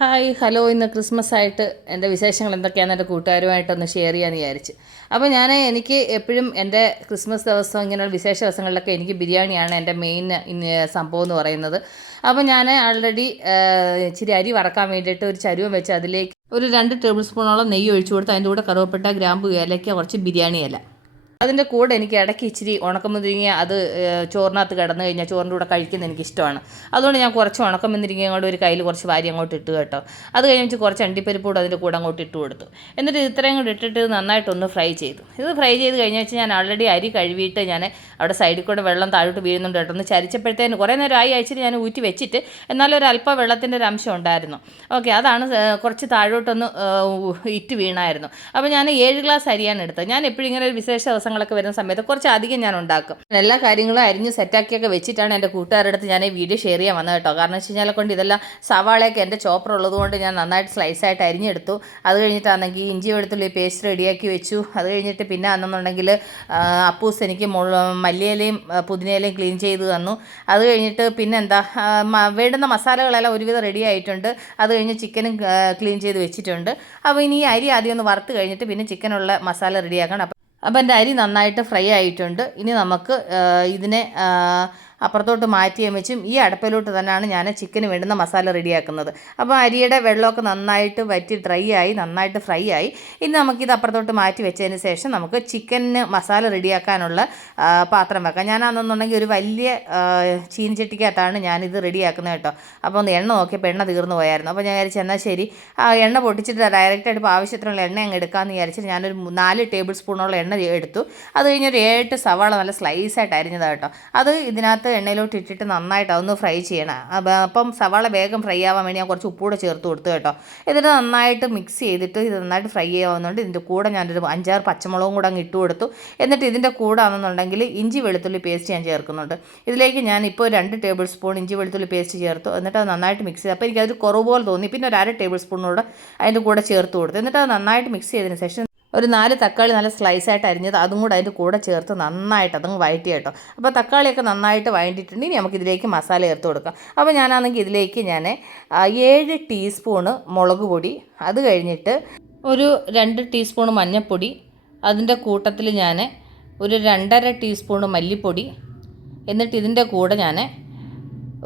Hi hello. ഇന്ന് Christmas ആയിട്ട് എന്റെ വിശേഷങ്ങൾ എന്തൊക്കെയാണെന്ന് എന്റെ കൂട്ടുകാരുമായിട്ടൊന്ന് ഷെയർ ചെയ്യാമെന്ന് വിചാരിച്ച്. അപ്പോൾ ഞാൻ എനിക്ക് എപ്പോഴും എന്റെ ക്രിസ്മസ് ദിവസം ഇങ്ങനെയുള്ള വിശേഷ ദിവസങ്ങളിലൊക്കെ എനിക്ക് ബിരിയാണിയാണ് എന്റെ മെയിൻ സംഭവം എന്ന് പറയുന്നത്. അപ്പോൾ ഞാൻ ആൾറെഡി ഇച്ചിരി അരി വറക്കാൻ വേണ്ടിയിട്ട് ഒരു ചരുവം വെച്ച് അതിലേക്ക് ഒരു രണ്ട് ടേബിൾ സ്പൂണോളം നെയ്യ് ഒഴിച്ചു കൊടുത്ത് അതിന്റെ കൂടെ കറുവപ്പെട്ട ഗ്രാമ്പു ഏലയ്ക്ക കുറച്ച് ബിരിയാണി ഇല അതിന്റെ കൂടെ എനിക്ക് ഇടയ്ക്ക് ഇച്ചിരി ഉണക്കമുന്തിരിങ്ങ അത് ചോറിനകത്ത് കിടന്നു കഴിഞ്ഞാൽ ചോറിന്റെ കൂടെ എനിക്ക് ഇഷ്ടമാണ് അതുകൊണ്ട് ഞാൻ കുറച്ച് ഉണക്കമുന്തിരിങ്ങ അങ്ങോട്ട് ഒരു കയ്യിൽ കുറച്ച് വാരി അങ്ങോട്ട് ഇട്ട് കേട്ടോ. അത് കഴിഞ്ഞ് കുറച്ച് അണ്ടിപ്പരിപ്പ് കൂടെ അതിന്റെ കൂടെ അങ്ങോട്ട് ഇട്ട് കൊടുത്തു. എന്നിട്ട് ഇത് ഇത്രയും കൂടെ ഇട്ടിട്ട് നന്നായിട്ടൊന്ന് ഫ്രൈ ചെയ്തു. ഇത് ഫ്രൈ ചെയ്ത് കഴിഞ്ഞ വെച്ചാൽ ഞാൻ ഓൾറെഡി അരി കഴുകിയിട്ട് ഞാൻ അവിടെ സൈഡിൽ കൂടെ വെള്ളം താഴോട്ട് വീഴുന്നുണ്ട് കേട്ടോ. ഒന്ന് ചരിച്ചപ്പോഴത്തേന് കുറേ നേരം ആയി അയച്ചിട്ട് ഞാൻ ഊറ്റി വെച്ചിട്ട് എന്നാലും ഒരു അല്പം വെള്ളത്തിന്റെ ഒരു അംശം ഉണ്ടായിരുന്നു. ഓക്കെ അതാണ് കുറച്ച് താഴോട്ടൊന്ന് ഇറ്റ് വീണായിരുന്നു. അപ്പോൾ ഞാൻ ഏഴ് ഗ്ലാസ് അരിയാണ് എടുത്തത്. ഞാൻ എപ്പോഴും ഇങ്ങനെ ഒരു വിശേഷ ദിവസങ്ങളൊക്കെ വരുന്ന സമയത്ത് കുറച്ച് അധികം ഞാൻ ഉണ്ടാക്കും. എല്ലാ കാര്യങ്ങളും അരിഞ്ഞ് സെറ്റാക്കിയൊക്കെ വെച്ചിട്ടാണ് എന്റെ കൂട്ടുകാരുടെ അടുത്ത് ഞാൻ ഈ വീഡിയോ ഷെയർ ചെയ്യാൻ വന്നത് കേട്ടോ. കാരണം വെച്ച് കഴിഞ്ഞാൽ കൊണ്ട് ഇതെല്ലാം സവാളയൊക്കെ എന്റെ ചോപ്പർ ഉള്ളതുകൊണ്ട് ഞാൻ നന്നായിട്ട് സ്ലൈസ് ആയിട്ട് അരിഞ്ഞെടുത്തു. അത് കഴിഞ്ഞിട്ടാണെങ്കിൽ ഇഞ്ചി വെളുത്തുള്ളി പേസ്റ്റ് റെഡിയാക്കി വെച്ചു. അത് കഴിഞ്ഞിട്ട് പിന്നെ അന്നെന്നുണ്ടെങ്കിൽ അപ്പൂസ് എനിക്ക് മല്ലിയിലയും പുതിനയിലയും ക്ലീൻ ചെയ്ത് തന്നു. അത് കഴിഞ്ഞിട്ട് പിന്നെ എന്താ വേണ്ടുന്ന മസാലകളെല്ലാം ഒരുവിധം റെഡി ആയിട്ടുണ്ട്. അത് കഴിഞ്ഞ് ചിക്കനും ക്ലീൻ ചെയ്ത് വെച്ചിട്ടുണ്ട്. അപ്പോൾ ഇനി ഈ അരി ആദ്യം ഒന്ന് വറുത്ത് കഴിഞ്ഞിട്ട് പിന്നെ ചിക്കനുള്ള മസാല റെഡിയാക്കണം അപ്പം അപ്പം എന്റെ അരി നന്നായിട്ട് ഫ്രൈ ആയിട്ടുണ്ട്. ഇനി നമുക്ക് ഇതിനെ അപ്പുറത്തോട്ട് മാറ്റി വെച്ചും ഈ അടുപ്പിലോട്ട് തന്നെയാണ് ഞാൻ ചിക്കന് വേണ്ടുന്ന മസാല റെഡിയാക്കുന്നത്. അപ്പോൾ അരിയുടെ വെള്ളമൊക്കെ നന്നായിട്ട് വറ്റി ഡ്രൈ ആയി നന്നായിട്ട് ഫ്രൈ ആയി. ഇനി നമുക്കിത് അപ്പുറത്തോട്ട് മാറ്റി വെച്ചതിന് ശേഷം നമുക്ക് ചിക്കന് മസാല റെഡിയാക്കാനുള്ള പാത്രം വെക്കാം. ഞാൻ ഞാനാണെന്നുണ്ടെങ്കിൽ ഒരു വലിയ ചീനിച്ചട്ടിക്കകത്താണ് ഞാനിത് റെഡിയാക്കുന്നത് കേട്ടോ. അപ്പോൾ ഒന്ന് എണ്ണ നോക്കിയപ്പോൾ എണ്ണ തീർന്നു പോയായിരുന്നു. അപ്പോൾ ഞാൻ വിചാരിച്ചു എന്നാൽ ശരി. എണ്ണ പൊട്ടിച്ചിട്ട് ഡയറക്റ്റായിട്ട് ഇപ്പോൾ ആവശ്യത്തിനുള്ള എണ്ണ അങ്ങ് എടുക്കാമെന്ന് വിചാരിച്ചിട്ട് ഞാനൊരു നാല് ടേബിൾ സ്പൂണോളം എണ്ണ എടുത്തു. അത് കഴിഞ്ഞ് ഒരു ഏഴെട്ട് സവാള നല്ല സ്ലൈസായിട്ട് അരിഞ്ഞതാണ് കേട്ടോ. അത് ഇതിനകത്ത് എണ്ണയിലോട്ട് ഇട്ടിട്ട് നന്നായിട്ട് അതൊന്ന് ഫ്രൈ ചെയ്യണം. അപ്പം സവാള വേഗം ഫ്രൈ ആവാൻ വേണ്ടി ഞാൻ കുറച്ച് ഉപ്പൂടെ ചേർത്ത് കൊടുത്തു കേട്ടോ. എന്നിട്ട് നന്നായിട്ട് മിക്സ് ചെയ്തിട്ട് ഇത് നന്നായിട്ട് ഫ്രൈ ആവുന്നുണ്ട്. ഇതിന്റെ കൂടെ ഞാനൊരു അഞ്ചാറ് പച്ചമുളകും കൂടെ അങ്ങ് ഇട്ട് കൊടുത്തു. എന്നിട്ട് ഇതിന്റെ കൂടെ ആണെന്നുണ്ടെങ്കിൽ ഇഞ്ചി വെളുത്തുള്ളി പേസ്റ്റ് ഞാൻ ചേർക്കുന്നുണ്ട്. ഇതിലേക്ക് ഞാൻ ഇപ്പോൾ രണ്ട് ടേബിൾ സ്പൂൺ ഇഞ്ചി വെളുത്തുള്ളി പേസ്റ്റ് ചേർത്തു. എന്നിട്ട് അത് നന്നായിട്ട് മിക്സ് ചെയ്തു അപ്പോൾ എനിക്കതൊരു കുറവ് പോലെ തോന്നി. പിന്നെ ഒരു അര ടേബിൾ സ്പൂണിനോട് അതിന്റെ കൂടെ ചേർത്ത് കൊടുത്തു. എന്നിട്ട് അത് നന്നായിട്ട് മിക്സ് ചെയ്തതിന് ശേഷം ഒരു നാല് തക്കാളി നല്ല സ്ലൈസ് ആയിട്ട് അരിഞ്ഞത് അതും കൂടെ അതിന്റെ കൂടെ ചേർത്ത് നന്നായിട്ട് അതങ്ങ് വഴറ്റി കേട്ടോ. അപ്പോൾ തക്കാളിയൊക്കെ നന്നായിട്ട് വഴറ്റിയിട്ടുണ്ട് ഇനി നമുക്ക് ഇതിലേക്ക് മസാല ചേർത്ത് കൊടുക്കാം. അപ്പോൾ ഞാനാണെങ്കിൽ ഇതിലേക്ക് ഞാൻ ഏഴ് ടീസ്പൂണ് മുളക് പൊടി അത് കഴിഞ്ഞിട്ട് ഒരു രണ്ട് ടീസ്പൂൺ മഞ്ഞൾപ്പൊടി അതിന്റെ കൂട്ടത്തിൽ ഞാൻ ഒരു രണ്ടര ടീസ്പൂണ് മല്ലിപ്പൊടി എന്നിട്ട് ഇതിന്റെ കൂടെ ഞാൻ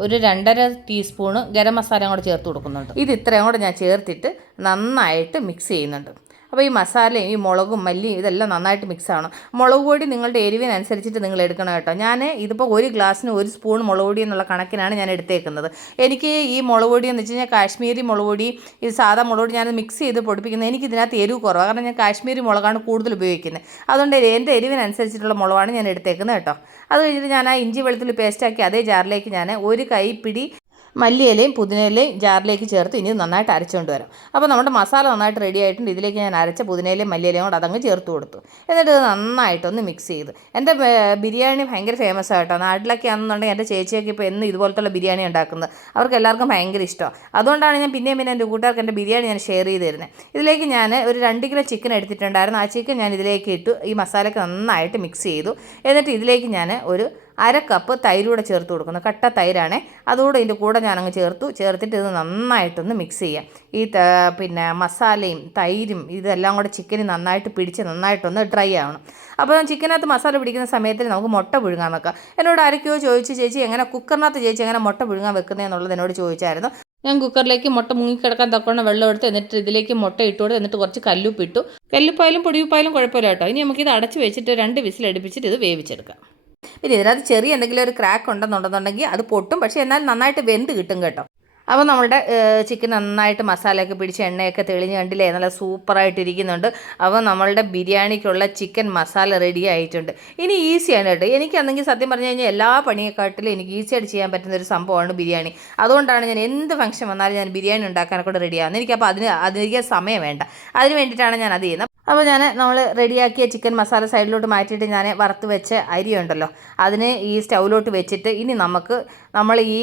ഒരു രണ്ടര ടീസ്പൂണ് ഗരം മസാല കൂടെ ചേർത്ത് കൊടുക്കുന്നുണ്ട്. ഇത് ഇത്രയും കൂടെ ഞാൻ ചേർത്തിട്ട് നന്നായിട്ട് മിക്സ് ചെയ്യുന്നുണ്ട്. അപ്പോൾ ഈ മസാലയും ഈ മുളകും മല്ലിയും ഇതെല്ലാം നന്നായിട്ട് മിക്സ് ആവണം. മുളക് പൊടി നിങ്ങളുടെ എരിവിനനുസരിച്ചിട്ട് നിങ്ങൾ എടുക്കണം കേട്ടോ. ഞാൻ ഇതിപ്പോൾ ഒരു ഗ്ലാസ്സിന് ഒരു സ്പൂൺ മുളക് പൊടി എന്നുള്ള കണക്കിനാണ് ഞാൻ എടുത്തേക്കുന്നത്. എനിക്ക് ഈ മുളക് പൊടി എന്ന് വെച്ച് കഴിഞ്ഞാൽ കാശ്മീരി മുളക് പൊടി ഇത് സാധാ മുളക് പൊടി ഞാൻ മിക്സ് ചെയ്ത് പൊടിപ്പിക്കുന്നത് എനിക്ക് ഇതിനകത്ത് എരിവ് കുറവാണ് കാരണം ഞാൻ കാശ്മീരി മുളകാണ് കൂടുതൽ ഉപയോഗിക്കുന്നത്. അതുകൊണ്ട് എന്റെ എരിവിനനുസരിച്ചിട്ടുള്ള മുളകാണ് ഞാൻ എടുത്തേക്കുന്നത് കേട്ടോ. അത് കഴിഞ്ഞിട്ട് ഞാൻ ആ ഇഞ്ചി വെളുത്തുള്ളി പേസ്റ്റാക്കി അതേ ജാറിലേക്ക് ഞാൻ ഒരു കൈപ്പിടി മല്ലിയിലയും പുതിനയിലയും ജാറിലേക്ക് ചേർത്ത് ഇനി നന്നായിട്ട് അരച്ചുകൊണ്ട് വരാം. അപ്പോൾ നമ്മുടെ മസാല നന്നായിട്ട് റെഡി ആയിട്ടുണ്ട്. ഇതിലേക്ക് ഞാൻ അരച്ച പുതിനയിലയും മല്ലിയിലയും കൂടെ അതങ്ങ് ചേർത്ത് കൊടുത്തു. എന്നിട്ട് ഇത് നന്നായിട്ടൊന്ന് മിക്സ് ചെയ്ത്. എന്റെ ബിരിയാണി ഭയങ്കര ഫേമസ് ആയിട്ടോ നാട്ടിലൊക്കെ ആണെന്നുണ്ടെങ്കിൽ എന്റെ ചേച്ചിയൊക്കെ ഇപ്പോൾ എന്നും ഇതുപോലത്തുള്ള ബിരിയാണി ഉണ്ടാക്കുന്നത്. അവർക്ക് എല്ലാവർക്കും ഭയങ്കര ഇഷ്ടമാണ്. അതുകൊണ്ടാണ് ഞാൻ പിന്നെയും പിന്നെ എന്റെ കൂട്ടുകാർക്ക് എന്റെ ബിരിയാണി ഞാൻ ഷെയർ ചെയ്ത് തരുന്നത്. ഇതിലേക്ക് ഞാൻ ഒരു രണ്ട് കിലോ ചിക്കൻ എടുത്തിട്ടുണ്ടായിരുന്നു. ആ ചിക്കൻ ഞാൻ ഇതിലേക്ക് ഇട്ടു. ഈ മസാലയൊക്കെ നന്നായിട്ട് മിക്സ് ചെയ്തു. എന്നിട്ട് ഇതിലേക്ക് ഞാൻ ഒരു അര കപ്പ് തൈരൂടെ ചേർത്ത് കൊടുക്കുന്നത് കട്ട തൈരാണേ. അതുകൂടെ ഇതിന്റെ കൂടെ ഞാനങ്ങ് ചേർത്തു. ചേർത്തിട്ട് ഇത് നന്നായിട്ടൊന്ന് മിക്സ് ചെയ്യാം. ഈ പിന്നെ മസാലയും തൈരും ഇതെല്ലാം കൂടെ ചിക്കന് നന്നായിട്ട് പിടിച്ച് നന്നായിട്ടൊന്ന് ഡ്രൈ ആവണം. അപ്പോൾ ചിക്കനകത്ത് മസാല പിടിക്കുന്ന സമയത്തിൽ നമുക്ക് മുട്ട പുഴുങ്ങാൻ വെക്കാം. എന്നോട് ആരൊക്കെയോ ചോദിച്ചു ചേച്ചി എങ്ങനെ കുക്കറിനകത്ത് ചേച്ചി എങ്ങനെ മുട്ട പുഴുങ്ങാൻ വെക്കുന്നതെന്നുള്ളത് എന്നോട് ചോദിച്ചായിരുന്നു. ഞാൻ കുക്കറിലേക്ക് മുട്ട മുങ്ങിക്കിടക്കാൻ തക്കവണ്ണം വെള്ളം എടുത്ത് എന്നിട്ട് ഇതിലേക്ക് മുട്ട ഇട്ട് കൊടുത്ത് എന്നിട്ട് കുറച്ച് കല്ലുപ്പിട്ടു കല്ലുപ്പായാലും പൊടിയുപ്പായാലും കുഴപ്പമില്ല കേട്ടോ. ഇനി നമുക്കിത് അടച്ച് വെച്ചിട്ട് രണ്ട് വിസിൽ അടുപ്പിച്ചിട്ട് ഇത് വേവിച്ചെടുക്കാം. പിന്നെ ഇതിനകത്ത് ചെറിയ എന്തെങ്കിലും ഒരു ക്രാക്ക് ഉണ്ടെന്നുണ്ടെന്നുണ്ടെങ്കിൽ അത് പൊട്ടും. പക്ഷേ എന്നാൽ നന്നായിട്ട് വെന്ത് കിട്ടും കേട്ടോ. അപ്പോൾ നമ്മുടെ ചിക്കൻ നന്നായിട്ട് മസാലയൊക്കെ പിടിച്ച് എണ്ണയൊക്കെ തെളിഞ്ഞ് കണ്ടില്ലേ? നല്ല സൂപ്പറായിട്ടിരിക്കുന്നുണ്ട് അപ്പോൾ നമ്മളുടെ ബിരിയാണിക്കുള്ള ചിക്കൻ മസാല റെഡി ആയിട്ടുണ്ട്. ഇനി ഈസിയാണ് കേട്ടോ. എനിക്കാണെങ്കിൽ സത്യം പറഞ്ഞു കഴിഞ്ഞാൽ എല്ലാ പണിയെക്കാട്ടിലും എനിക്ക് ഈസിയായിട്ട് ചെയ്യാൻ പറ്റുന്ന ഒരു സംഭവമാണ് ബിരിയാണി. അതുകൊണ്ടാണ് ഞാൻ എന്ത് ഫംഗ്ഷൻ വന്നാലും ഞാൻ ബിരിയാണി ഉണ്ടാക്കാനൊക്കെ റെഡിയാകുന്നത് എനിക്കപ്പോൾ അതിന് അതിന് സമയം വേണ്ട. അതിന് വേണ്ടിയിട്ടാണ് ഞാൻ അത് ചെയ്യുന്നത്. അപ്പോൾ ഞാൻ നമ്മൾ റെഡിയാക്കിയ ചിക്കൻ മസാല സൈഡിലോട്ട് മാറ്റിയിട്ട് ഞാൻ വറുത്ത് വെച്ച അരിയുണ്ടല്ലോ അതിനെ ഈ സ്റ്റൗവിലോട്ട് വെച്ചിട്ട് ഇനി നമുക്ക് നമ്മൾ ഈ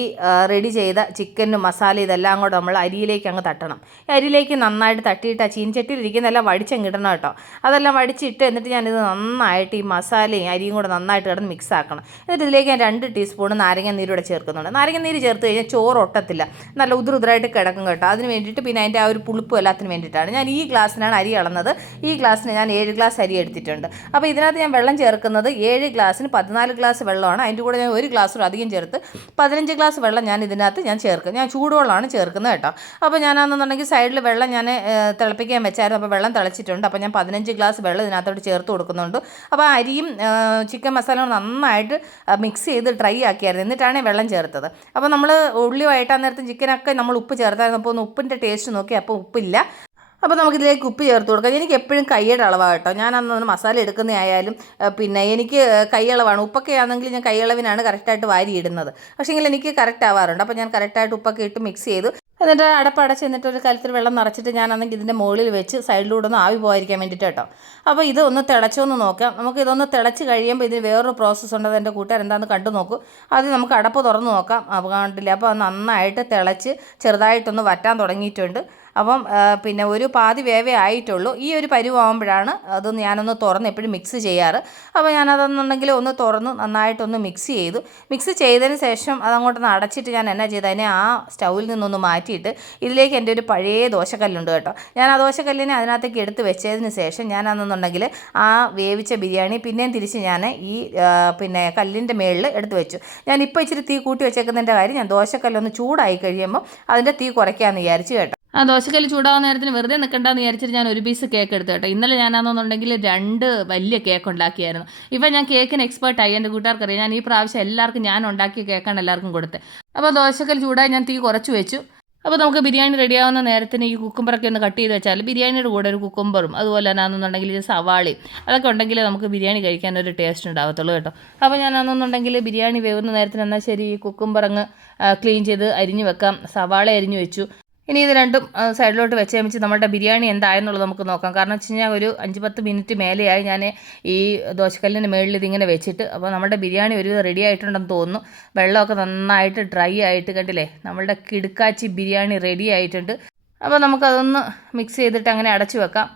റെഡി ചെയ്ത ചിക്കനും മസാല ഇതെല്ലാം കൂടെ നമ്മൾ അരിയിലേക്ക് അങ്ങ് തട്ടണം. അരിയിലേക്ക് നന്നായിട്ട് തട്ടിയിട്ട് ആ ചീനിച്ചട്ടിയിൽ ഇരിക്കുന്നതെല്ലാം വടിച്ചങ്ങ് ഇടണം കേട്ടോ. അതെല്ലാം വടിച്ചിട്ട് എന്നിട്ട് ഞാനിത് നന്നായിട്ട് ഈ മസാലയും അരിയും കൂടെ നന്നായിട്ട് കിടന്ന് മിക്സ് ആക്കണം. എന്നിട്ട് ഇതിലേക്ക് ഞാൻ രണ്ട് ടീസ്പൂൺ നാരങ്ങ നീരൂടെ ചേർക്കുന്നുണ്ട്. നാരങ്ങ നീര് ചേർത്ത് കഴിഞ്ഞാൽ ചോറ് ഒട്ടത്തില്ല. നല്ല ഉതിരുതിരായിട്ട് കിടക്കും കേട്ടോ. അതിന് വേണ്ടിയിട്ട് പിന്നെ അതിന്റെ ആ ഒരു പുളിപ്പും എല്ലാത്തിനും വേണ്ടിയിട്ടാണ്. ഞാൻ ഈ ഗ്ലാസ്സിനാണ് അരി അളന്നത്. ഈ ഗ്ലാസ്സിന് ഞാൻ ഏഴ് ഗ്ലാസ് അരി എടുത്തിട്ടുണ്ട്. അപ്പോൾ ഇതിനകത്ത് ഞാൻ വെള്ളം ചേർക്കുന്നത് ഏഴ് ഗ്ലാസ്സിന് പതിനാല് ഗ്ലാസ് വെള്ളമാണ്. അതിന്റെ കൂടെ ഞാൻ ഒരു ഗ്ലാസ് കൂടെ അധികം ചേർത്ത് പതിനഞ്ച് ഗ്ലാസ് വെള്ളം ഞാൻ ഇതിനകത്ത് ഞാൻ ചേർക്കും. ഞാൻ ചൂടുവെള്ളമാണ് ചേർക്കുന്നത് കേട്ടോ. അപ്പോൾ ഞാനാണെന്നുണ്ടെങ്കിൽ സൈഡിൽ വെള്ളം ഞാൻ തിളപ്പിക്കാൻ വെച്ചായിരുന്നു. അപ്പോൾ വെള്ളം തിളച്ചിട്ടുണ്ട്. അപ്പോൾ ഞാൻ പതിനഞ്ച് ഗ്ലാസ് വെള്ളം ഇതിനകത്തോട്ട് ചേർത്ത് കൊടുക്കുന്നുണ്ട്. അപ്പോൾ അരിയും ചിക്കൻ മസാലയും നന്നായിട്ട് മിക്സ് ചെയ്ത് ഡ്രൈ ആക്കിയായിരുന്നു. എന്നിട്ടാണ് വെള്ളം ചേർത്തത്. അപ്പോൾ നമ്മൾ ഉള്ളി വഴറ്റാൻ നേരത്തെ ചിക്കനൊക്കെ നമ്മൾ ഉപ്പ് ചേർത്തായിരുന്നു. അപ്പോൾ ഒന്ന് ഉപ്പിന്റെ ടേസ്റ്റ് നോക്കി. അപ്പോൾ ഉപ്പില്ല. അപ്പോൾ നമുക്കിതിലേക്ക് ഉപ്പ് ചേർത്ത് കൊടുക്കാം. എനിക്ക് എപ്പോഴും കൈയുടെ അളവാണ് കേട്ടോ. ഞാൻ അന്ന് മസാല എടുക്കുന്നതായാലും ആയാലും പിന്നെ എനിക്ക് കൈയളവാണ് ഉപ്പൊക്കെ ആണെങ്കിൽ ഞാൻ കൈയളവിനാണ് കറക്റ്റായിട്ട് വാരി ഇടുന്നത്. പക്ഷേങ്കിൽ എനിക്ക് കറക്റ്റ് ആവാറുണ്ട്. അപ്പോൾ ഞാൻ കറക്റ്റായിട്ട് ഉപ്പൊക്കെ ഇട്ട് മിക്സ് ചെയ്തു. എന്നിട്ട് അടപ്പടച്ച് എന്നിട്ട് ഒരു കലത്തിൽ വെള്ളം നിറച്ചിട്ട് ഞാൻ ഞാനാണെങ്കിൽ ഇതിന്റെ മുകളിൽ വെച്ച് സൈഡിലൂടെ ഒന്ന് ആവി പോകാതിരിക്കാൻ വേണ്ടിയിട്ട് കേട്ടോ. അപ്പോൾ ഇത് ഒന്ന് തിളച്ചൊന്ന് നോക്കാം. നമുക്ക് ഇതൊന്ന് തിളച്ച് കഴിയുമ്പോൾ ഇതിന് വേറൊരു പ്രോസസ്സ് ഉണ്ട് അത് എന്റെ കൂട്ടുകാർ എന്താണെന്ന് കണ്ടു നോക്കൂ. അത് നമുക്ക് അടപ്പ് തുറന്ന് നോക്കാം. അപ്പോൾ കണ്ടില്ല? അപ്പോൾ നന്നായിട്ട് തിളച്ച് ചെറുതായിട്ടൊന്ന് വറ്റാൻ തുടങ്ങിയിട്ടുണ്ട്. അപ്പം പിന്നെ ഒരു പാതി വേവേ ആയിട്ടുള്ളൂ. ഈ ഒരു പരുവാകുമ്പോഴാണ് അത് ഞാനൊന്ന് തുറന്ന് എപ്പോഴും മിക്സ് ചെയ്യാറ്. അപ്പോൾ ഞാനതെന്നുണ്ടെങ്കിൽ ഒന്ന് തുറന്ന് നന്നായിട്ടൊന്ന് മിക്സ് ചെയ്തു. മിക്സ് ചെയ്തതിന് ശേഷം അതങ്ങോട്ടൊന്ന് അടച്ചിട്ട് ഞാൻ എന്നാ ചെയ്ത് അതിനെ ആ സ്റ്റൗവിൽ നിന്നൊന്ന് മാറ്റിയിട്ട് ഇതിലേക്ക് എന്റെ ഒരു പഴയ ദോശക്കല്ലുണ്ട് കേട്ടോ. ഞാൻ ആ ദോശക്കല്ലിനെ അതിനകത്തേക്ക് എടുത്ത് വെച്ചതിന് ശേഷം ഞാനാണെന്നുണ്ടെങ്കിൽ ആ വേവിച്ച ബിരിയാണി പിന്നെയും തിരിച്ച് ഞാൻ ഈ പിന്നെ കല്ലിന്റെ മേളിൽ എടുത്ത് വെച്ചു. ഞാൻ ഇപ്പോൾ ഇച്ചിരി തീ കൂട്ടി വെച്ചേക്കുന്നതിന്റെ കാര്യം ഞാൻ ദോശക്കല്ലൊന്ന് ചൂടായി കഴിയുമ്പോൾ അതിന്റെ തീ കുറയ്ക്കാമെന്ന് വിചാരിച്ചു കേട്ടോ. ആ ദോശക്കല്ല് ചൂടാവുന്ന നേരത്തിന് വെറുതെ നിൽക്കണ്ടെന്ന് വിചാരിച്ചിട്ട് ഞാൻ ഒരു പീസ് കേക്ക് എടുത്തു കേട്ടോ. ഇന്നലെ ഞാനാണെന്നുണ്ടെങ്കിൽ രണ്ട് വലിയ കേക്ക് ഉണ്ടാക്കിയായിരുന്നു. ഇപ്പം ഞാൻ കേക്കിന് എക്സ്പേർട്ട് ആയി. എന്റെ കൂട്ടുകാർക്കറിയാം. ഞാൻ ഈ പ്രാവശ്യം എല്ലാവർക്കും ഞാൻ ഉണ്ടാക്കിയ കേക്കാണ് എല്ലാവർക്കും കൊടുത്തത്. അപ്പോൾ ദോശക്കല്ല് ചൂടായി ഞാൻ തീ കുറച്ച് വെച്ചു. അപ്പോൾ നമുക്ക് ബിരിയാണി റെഡിയാവുന്ന നേരത്തിന് ഈ കുക്കുംബറൊക്കെ ഒന്ന് കട്ട് ചെയ്ത് വെച്ചാൽ ബിരിയാണിയുടെ കൂടെ ഒരു കുക്കുംബറും അതുപോലെ തന്നെ ആണെന്നുണ്ടെങ്കിൽ ഈ സവാളയും അതൊക്കെ ഉണ്ടെങ്കിൽ നമുക്ക് ബിരിയാണി കഴിക്കാൻ ഒരു ടേസ്റ്റ് ഉണ്ടാവത്തുള്ളൂ കേട്ടോ. അപ്പോൾ ഞാൻ ആണെന്നുണ്ടെങ്കിൽ ബിരിയാണി വേവുന്ന നേരത്തിന് എന്നാൽ ശരി ഈ കുക്കുംബർ അങ്ങ് ക്ലീൻ ചെയ്ത് അരിഞ്ഞ് വെക്കാം. സവാള അരിഞ്ഞ് വെച്ചു. ഇനി ഇത് രണ്ടും സൈഡിലോട്ട് വെച്ച് വെച്ച് നമ്മുടെ ബിരിയാണി എന്തായെന്നുള്ളത് നമുക്ക് നോക്കാം. കാരണം വെച്ച് കഴിഞ്ഞാൽ ഒരു അഞ്ച് പത്ത് മിനിറ്റ് മേലെയായി ഞാൻ ഈ ദോശക്കല്ലിന് മേളിൽ ഇതിങ്ങനെ വെച്ചിട്ട് അപ്പോൾ നമ്മുടെ ബിരിയാണി ഒരു റെഡി ആയിട്ടുണ്ടെന്ന് തോന്നുന്നു. വെള്ളമൊക്കെ നന്നായിട്ട് ഡ്രൈ ആയിട്ട് കണ്ടില്ലേ നമ്മളുടെ കിടുക്കാച്ചി ബിരിയാണി റെഡി ആയിട്ടുണ്ട്. അപ്പോൾ നമുക്കതൊന്ന് മിക്സ് ചെയ്തിട്ട് അങ്ങനെ അടച്ചു വെക്കാം.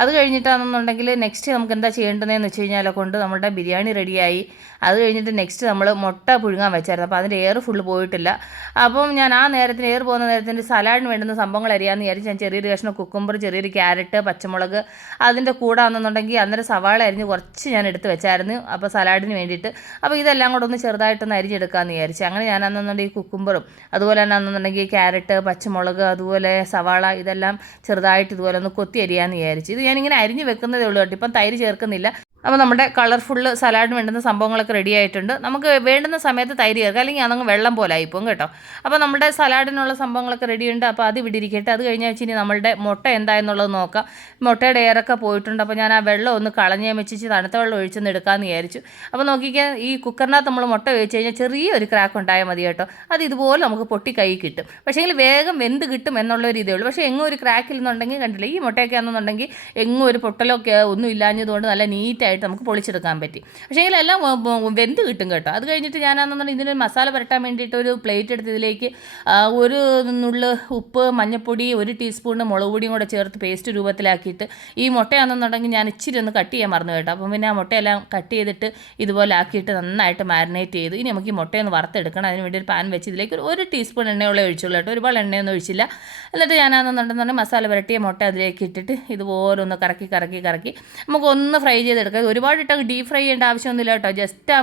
അത് കഴിഞ്ഞിട്ടാണെന്നുണ്ടെങ്കിൽ നെക്സ്റ്റ് നമുക്ക് എന്താ ചെയ്യേണ്ടതെന്ന് വെച്ച് കഴിഞ്ഞാൽ കൊണ്ട് നമ്മുടെ ബിരിയാണി റെഡിയായി അത് കഴിഞ്ഞിട്ട് നെക്സ്റ്റ് നമ്മൾ മുട്ട പുഴുങ്ങാൻ വെച്ചായിരുന്നു. അപ്പോൾ അതിന്റെ എയർ ഫുള്ള് പോയിട്ടില്ല. അപ്പം ഞാൻ ആ നേരത്തിന് എയർ പോകുന്ന നേരത്തിന് സലാഡിന് വേണ്ടുന്ന സംഭവങ്ങൾ അറിയാമെന്ന് വിചാരിച്ച് ഞാൻ ചെറിയൊരു കഷ്ണം കുക്കുംബർ ചെറിയൊരു ക്യാരറ്റ് പച്ചമുളക് അതിന്റെ കൂടെ ആണെന്നുണ്ടെങ്കിൽ അന്നേരം സവാള അരിഞ്ഞ് കുറച്ച് ഞാൻ എടുത്ത് വെച്ചായിരുന്നു. അപ്പോൾ സലാഡിന് വേണ്ടിയിട്ട്. അപ്പോൾ ഇതെല്ലാം കൂടെ ഒന്ന് ചെറുതായിട്ടൊന്ന് അരിഞ്ഞെടുക്കാമെന്ന് വിചാരിച്ചു. അങ്ങനെ ഞാൻ അന്നുണ്ടെങ്കിൽ കുക്കുംബറും അതുപോലെ തന്നെ അന്നുണ്ടെങ്കിൽ ക്യാരറ്റ് പച്ചമുളക് അതുപോലെ സവാള ഇതെല്ലാം ചെറുതായിട്ട് ഇതുപോലെ ഒന്ന് കൊത്തി അരിയാമെന്ന് വിചാരിച്ചു. ഇത് ഞാനിങ്ങനെ അരിഞ്ഞ് വെക്കുന്നതേ ഉള്ളൂ കേട്ടോ. ഇപ്പം തൈര് ചേർക്കുന്നില്ല. അപ്പോൾ നമ്മുടെ കളർഫുൾ സലാഡിന് വേണ്ടുന്ന സംഭവങ്ങളൊക്കെ റെഡി ആയിട്ടുണ്ട്. നമുക്ക് വേണ്ടുന്ന സമയത്ത് തൈര് ചേർക്കാം. അല്ലെങ്കിൽ അതങ്ങ് വെള്ളം പോലെ ആയിപ്പോകും കേട്ടോ. അപ്പോൾ നമ്മുടെ സലാഡിനുള്ള സംഭവങ്ങളൊക്കെ റെഡിയുണ്ട് അപ്പോൾ അത് ഇവിടെ ഇരിക്കട്ടെ അത് കഴിഞ്ഞാൽ വെച്ച് ഇനി നമ്മളുടെ മുട്ട എന്തായെന്നുള്ളത് നോക്കാം. മുട്ടയുടെ എയറൊക്കെ പോയിട്ടുണ്ട്. അപ്പോൾ ഞാൻ ആ വെള്ളം ഒന്ന് കളഞ്ഞേ വെച്ചിച്ച് തണുത്ത വെള്ളം ഒഴിച്ചൊന്ന് എടുക്കാമെന്ന് വിചാരിച്ചു. അപ്പോൾ നോക്കിക്കാൻ ഈ കുക്കറിനകത്ത് നമ്മൾ മുട്ട ഒഴിച്ച് കഴിഞ്ഞാൽ ചെറിയൊരു ക്രാക്ക് ഉണ്ടായാൽ മതി കേട്ടോ. അത് ഇതുപോലെ നമുക്ക് പൊട്ടി കൈ കിട്ടും. പക്ഷേ പക്ഷേങ്കിൽ വേഗം വെന്ത് കിട്ടും എന്നുള്ള ഒരു ഇതേ ഉള്ളൂ. പക്ഷേ എങ്ങും ഒരു ക്രാക്കിൽ നിന്നുണ്ടെങ്കിൽ കണ്ടില്ല ഈ മുട്ടയൊക്കെ ആണെന്നുണ്ടെങ്കിൽ എങ്ങും ഒരു പൊട്ടലൊക്കെ ഒന്നും ഇല്ലാഞ്ഞതുകൊണ്ട് നല്ല നീറ്റായിട്ട് നമുക്ക് പൊളിച്ചെടുക്കാൻ പറ്റി. പക്ഷേ എല്ലാം വെന്ത് കിട്ടും കേട്ടോ. അത് കഴിഞ്ഞിട്ട് ഞാനാണെന്നുണ്ടെങ്കിൽ ഇതിനൊരു മസാല പുരട്ടാൻ വേണ്ടിയിട്ട് ഒരു പ്ലേറ്റ് എടുത്ത് ഇതിലേക്ക് ഒരു നുള്ള് ഉപ്പ് മഞ്ഞൾപ്പൊടി ഒരു ടീസ്പൂണ് മുളക് പൊടിയും കൂടെ ചേർത്ത് പേസ്റ്റ് രൂപത്തിലാക്കിയിട്ട് ഈ മുട്ടയാണെന്നുണ്ടെങ്കിൽ ഞാൻ ഇച്ചിരി ഒന്ന് കട്ട് ചെയ്യാൻ മറന്നു കേട്ടോ. അപ്പം പിന്നെ ആ മുട്ടയെല്ലാം കട്ട് ചെയ്തിട്ട് ഇതുപോലെ ആക്കിയിട്ട് നന്നായിട്ട് മാരിനേറ്റ് ചെയ്ത് ഇനി നമുക്ക് ഈ മുട്ടയൊന്ന് വറുത്തെടുക്കണം. അതിന് വേണ്ടി ഒരു പാൻ വെച്ച് ഇതിലേക്ക് ഒരു- ഒരു ടീസ്പൂൺ എണ്ണയുള്ള ഒഴിച്ചുള്ളൂ കേട്ടോ. ഒരുപാട് എണ്ണയൊന്നും ഒഴിച്ചില്ല. എന്നിട്ട് ഞാനാണെന്നുണ്ടെന്നുണ്ടെങ്കിൽ മസാല പുരട്ടിയ മുട്ട അതിലേക്ക് ഇട്ടിട്ട് ഇതുപോലെ ഒന്ന് കറക്കി കറക്കി കറക്കി നമുക്ക് ഒന്ന് ഫ്രൈ ചെയ്തെടുക്കാം. ഒരുപാട് ഇട്ട് ഡീപ് ഫ്രൈ ചെയ്യേണ്ട ആവശ്യമൊന്നുമില്ല കേട്ടോ. ജസ്റ്റ് ആ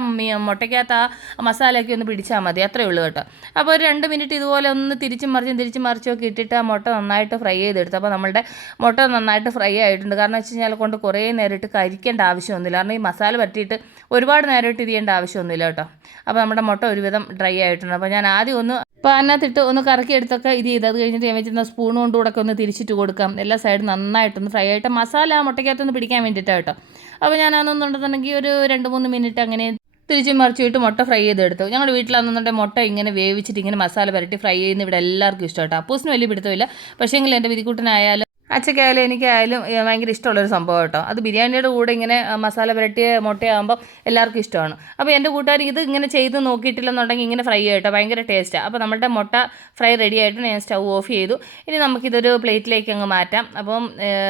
മുട്ടയ്ക്കകത്ത് ആ മസാലയൊക്കെ ഒന്ന് പിടിച്ചാൽ മതി. അത്രേ ഉള്ളൂ കേട്ടോ. അപ്പോൾ ഒരു രണ്ട് മിനിറ്റ് ഇതുപോലെ ഒന്ന് തിരിച്ചും മറിച്ചും തിരിച്ചും മറിച്ചും ഒക്കെ ഇട്ടിട്ട് ആ മുട്ട നന്നായിട്ട് ഫ്രൈ ചെയ്തെടുത്തു. അപ്പോൾ നമ്മുടെ മുട്ട നന്നായിട്ട് ഫ്രൈ ആയിട്ടുണ്ട്. കാരണം വെച്ച് കഴിഞ്ഞാൽ കൊണ്ട് കുറേ നേരം ഇട്ട് കരിക്കേണ്ട ആവശ്യമൊന്നുമില്ല. കാരണം ഈ മസാല പറ്റിയിട്ട് ഒരുപാട് നേരം ഇട്ട് ഇത് ചെയ്യേണ്ട ആവശ്യമൊന്നുമില്ല കേട്ടോ. അപ്പോൾ നമ്മുടെ മുട്ട ഒരുവിധം ഡ്രൈ ആയിട്ടുണ്ട്. അപ്പോൾ ഞാൻ ആദ്യം ഒന്ന് പാനകത്തിട്ട് ഒന്ന് കറക്കി എടുത്തൊക്കെ ഇത് ചെയ്ത്. അത് കഴിഞ്ഞിട്ട് ഞാൻ വെച്ചിരുന്ന സ്പൂൺ കൊണ്ട് കൂടെ ഒന്ന് തിരിച്ചിട്ട് കൊടുക്കാം. എല്ലാ സൈഡും നന്നായിട്ടൊന്ന് ഫ്രൈ ആയിട്ട്. മസാല മുട്ടയ്ക്കകത്തൊന്ന് പിടിക്കാൻ വേണ്ടിയിട്ടാണ് കേട്ടോ. അപ്പോൾ ഞാൻ അതൊന്നുണ്ടെന്നുണ്ടെങ്കിൽ ഒരു രണ്ട് മൂന്ന് മിനിറ്റ് അങ്ങനെ തിരിച്ചും മറിച്ചിട്ട് മുട്ട ഫ്രൈ ചെയ്തെടുത്തു. ഞങ്ങളുടെ വീട്ടിലാണെന്നുണ്ടെങ്കിൽ മുട്ട ഇങ്ങനെ വേവിച്ചിട്ട് ഇങ്ങനെ മസാല പുരട്ടി ഫ്രൈ ചെയ്യുന്ന ഇവിടെ എല്ലാവർക്കും ഇഷ്ടം കേട്ടോ അപ്പൂസിന് വലിയ പിടുത്തമില്ല. പക്ഷേ എങ്കിൽ എന്റെ വിധിക്കൂട്ടനായാലും അച്ചയ്ക്കായാലും എനിക്കായാലും ഭയങ്കര ഇഷ്ടമുള്ളൊരു സംഭവം കേട്ടോ അത് ബിരിയാണിയുടെ കൂടെ ഇങ്ങനെ മസാല പുരട്ടിയ മുട്ടയാകുമ്പോൾ എല്ലാവർക്കും ഇഷ്ടമാണ്. അപ്പോൾ എന്റെ കൂട്ടുകാർ ഇത് ഇങ്ങനെ ചെയ്ത് നോക്കിയിട്ടില്ലെന്നുണ്ടെങ്കിൽ ഇങ്ങനെ ഫ്രൈ ആയിട്ടോ ഭയങ്കര ടേസ്റ്റാണ് അപ്പോൾ നമ്മുടെ മുട്ട ഫ്രൈ റെഡി ആയിട്ട് ഞാൻ സ്റ്റൗ ഓഫ് ചെയ്തു. ഇനി നമുക്കിതൊരു പ്ലേറ്റിലേക്ക് അങ്ങ് മാറ്റാം. അപ്പം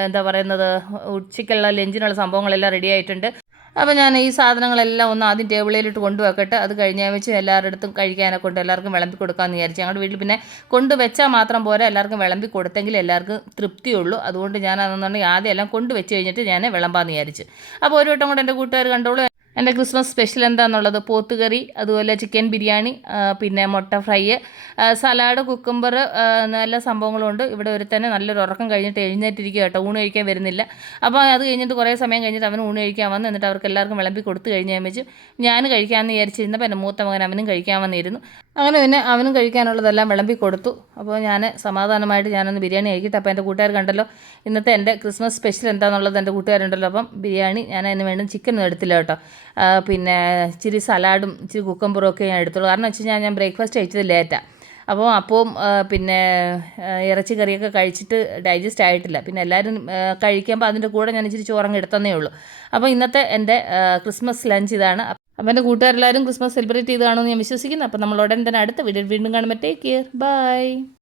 എന്താ പറയുന്നത് ഉച്ചയ്ക്കുള്ള ലഞ്ചിനുള്ള സംഭവങ്ങളെല്ലാം റെഡി ആയിട്ടുണ്ട്. അപ്പോൾ ഞാൻ ഈ സാധനങ്ങളെല്ലാം ഒന്ന് ആദ്യം ടേബിളിലിട്ട് കൊണ്ടുവെക്കട്ടെ. അത് കഴിഞ്ഞാൽ വെച്ച് എല്ലാവരുടെ അടുത്തും കഴിക്കാനെ കൊണ്ട് എല്ലാവർക്കും വിളമ്പി കൊടുക്കാമെന്ന് വിചാരിച്ചു ഞങ്ങളുടെ വീട്ടിൽ പിന്നെ കൊണ്ടുവച്ചാൽ മാത്രം പോരാ. എല്ലാവർക്കും വിളമ്പി കൊടുത്തെങ്കിൽ എല്ലാവർക്കും തൃപ്തിയുള്ളൂ. അതുകൊണ്ട് ഞാൻ അതെന്നുണ്ടെങ്കിൽ ആദ്യം എല്ലാം കൊണ്ടുവച്ച് കഴിഞ്ഞിട്ട് ഞാൻ വിളമ്പാന്ന് വിചാരിച്ചു. അപ്പോൾ ഒരു വട്ടം കൂടെ എന്റെ കൂട്ടുകാർ കണ്ടോളൂ. എന്റെ ക്രിസ്മസ് സ്പെഷ്യൽ എന്താണെന്നുള്ളത് പോത്തുകറി അതുപോലെ ചിക്കൻ ബിരിയാണി പിന്നെ മുട്ട ഫ്രൈ സലാഡ് കുക്കുംബർ എല്ലാ സംഭവങ്ങളുണ്ട്. ഇവിടെ ഒരു തന്നെ നല്ലൊരു ഉറക്കം കഴിഞ്ഞിട്ട് എഴുന്നേറ്റിരിക്കുക കേട്ടോ. ഊണ് കഴിക്കാൻ വരുന്നില്ല. അപ്പോൾ അത് കഴിഞ്ഞിട്ട് കുറേ സമയം കഴിഞ്ഞിട്ട് അവൻ ഊണ് കഴിക്കാൻ വന്ന്. എന്നിട്ട് അവർക്ക് എല്ലാവർക്കും വിളമ്പി കൊടുത്തു കഴിഞ്ഞാൽ വെച്ച് ഞാൻ കഴിക്കാമെന്ന് വിചാരിച്ചിരുന്നപ്പോൾ എന്റെ മൂത്ത മകൻ അവനും കഴിക്കാൻ വന്നിരുന്നു. അങ്ങനെ പിന്നെ അവനും കഴിക്കാനുള്ളതെല്ലാം വിളമ്പി കൊടുത്തു. അപ്പോൾ ഞാൻ സമാധാനമായിട്ട് ഞാനൊന്ന് ബിരിയാണി കഴിക്കട്ടെ. അപ്പോൾ എന്റെ കൂട്ടുകാർ കണ്ടല്ലോ ഇന്നത്തെ എന്റെ ക്രിസ്മസ് സ്പെഷ്യൽ എന്താണെന്നുള്ളത് എന്റെ കൂട്ടുകാരുണ്ടല്ലോ. അപ്പം ബിരിയാണി ഞാൻ അതിന് വേണ്ടി ചിക്കൻ എടുത്തില്ല കേട്ടോ. പിന്നെ ഇച്ചിരി സലാഡും ഇച്ചിരി കുക്കമ്പറും ഒക്കെ ഞാൻ എടുത്തുള്ളൂ. കാരണം വെച്ച് കഴിഞ്ഞാൽ ഞാൻ ബ്രേക്ക്ഫാസ്റ്റ് കഴിച്ചത് ലേറ്റാണ് അപ്പോൾ അപ്പവും പിന്നെ ഇറച്ചി കറിയൊക്കെ കഴിച്ചിട്ട് ഡൈജസ്റ്റ് ആയിട്ടില്ല. പിന്നെ എല്ലാവരും കഴിക്കുമ്പോൾ അതിന്റെ കൂടെ ഞാൻ ഇച്ചിരി ചോറങ്ങ് എടുത്തന്നേ ഉള്ളൂ. അപ്പോൾ ഇന്നത്തെ എന്റെ ക്രിസ്മസ് ലഞ്ച് ഇതാണ്. അപ്പോൾ എന്റെ കൂട്ടുകാരെല്ലാവരും ക്രിസ്മസ് സെലിബ്രേറ്റ് ചെയ്ത് എന്ന് ഞാൻ വിശ്വസിക്കുന്നു. അപ്പോൾ നമ്മൾ ഉടൻ തന്നെ അടുത്ത വീഡിയോ വീണ്ടും കാണുമ്പോൾ ടേക്ക് കെയർ. ബൈ.